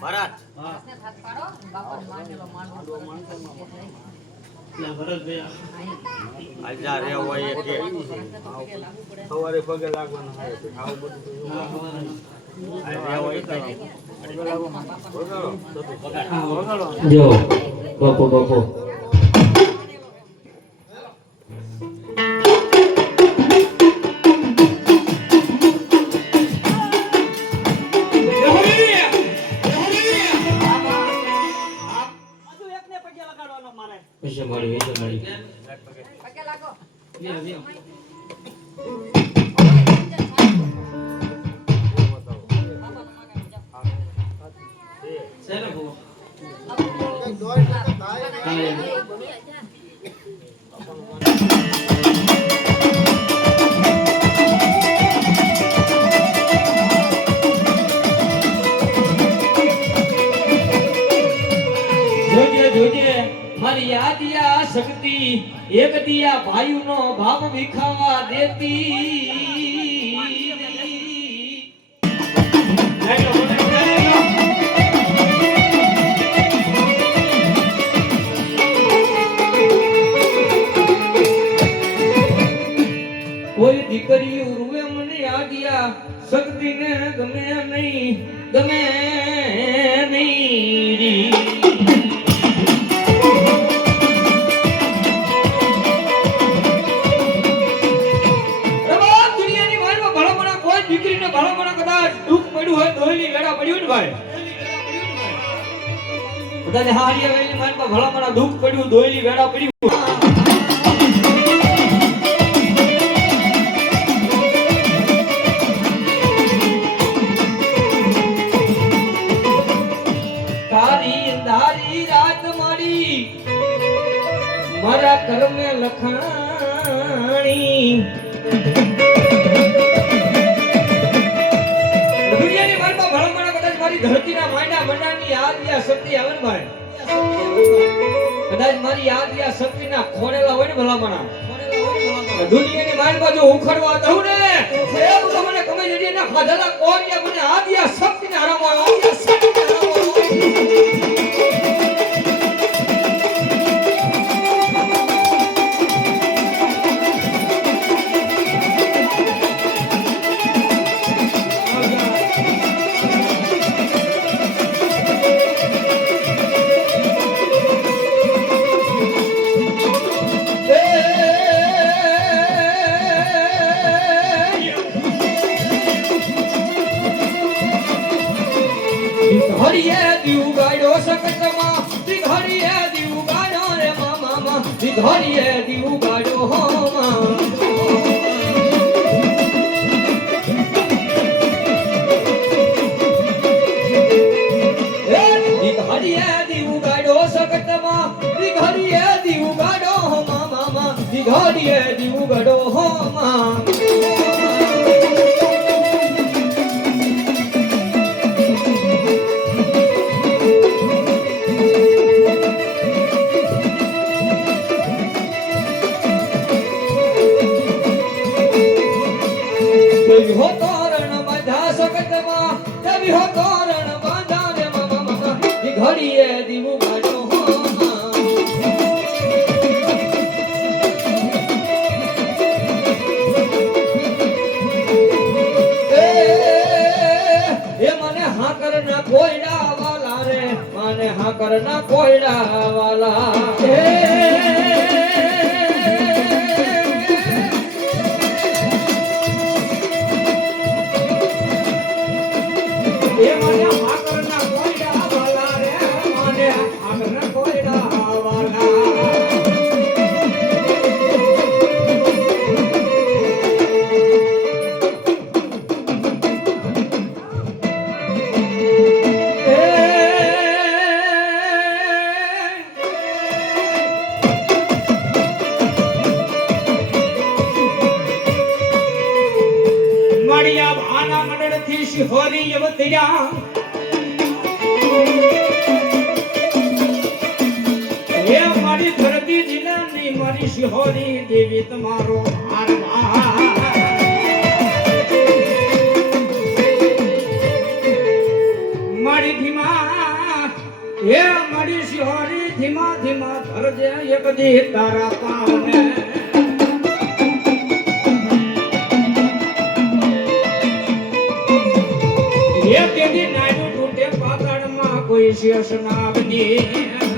ભરત ને હાથ પાડો બાપાને માંગેલો માંડવો ભરત આજા રે હોય કે સવારે પગે લાગવાનું થાય છે આવું બધું જો બાપો બાપો પૈસા મારી વેચો મારી પગે લાગો લ્યો લ્યો સેરો બો મારી યાદિયા શક્તિ એક દિયા ભાઈનો ભાવ વિખાવા દેતી કોઈ દીકરી રૂવે મને યાદિયા શક્તિ ને ગમે નહીં બધાને હારિયા વેલી માનમાં ભલામણા દુઃખ પડ્યું દોયલી વેડા પડ્યું તારી અંધારી રાત મારી મારા કર્મે લખાણી ધરતીના માંડા મંડાની યાદ યા શક્તિ આવે ને ભાઈ કદાચ મારી યાદ યા શક્તિના ખોણેલા હોય ને ભલામણા દુનિયાની મારી બાજુ ઉખડવા દઉં ને એવું તો મને કમે જડી ના ખાધેલા કોરિયા મને યાદ યા શક્તિને હરાવવાનો ઘડીએ દીવ ગાડો હો ઘડીએ દીવ ગાડો સકતમાં ઘડીએ દીવ ગાડો હો મામા ઘડીએ દીવ ગાડો હો મા ઘડીએ દીવું ગાડો હો એ મને હાકર ના કોયડા વાલા રે મને હાકર ના કોયડા વાલા શિહોરી યવતિયા એ મારી ધરતી જિલ્લાની મારી શિહોરી દેવી તમારો મારી ભીમા ધરતીમાં ધરજે એક દી તારા પાવને એ તેથી નાનું તૂટે પાતાળમાં કોઈ શેષ નાગની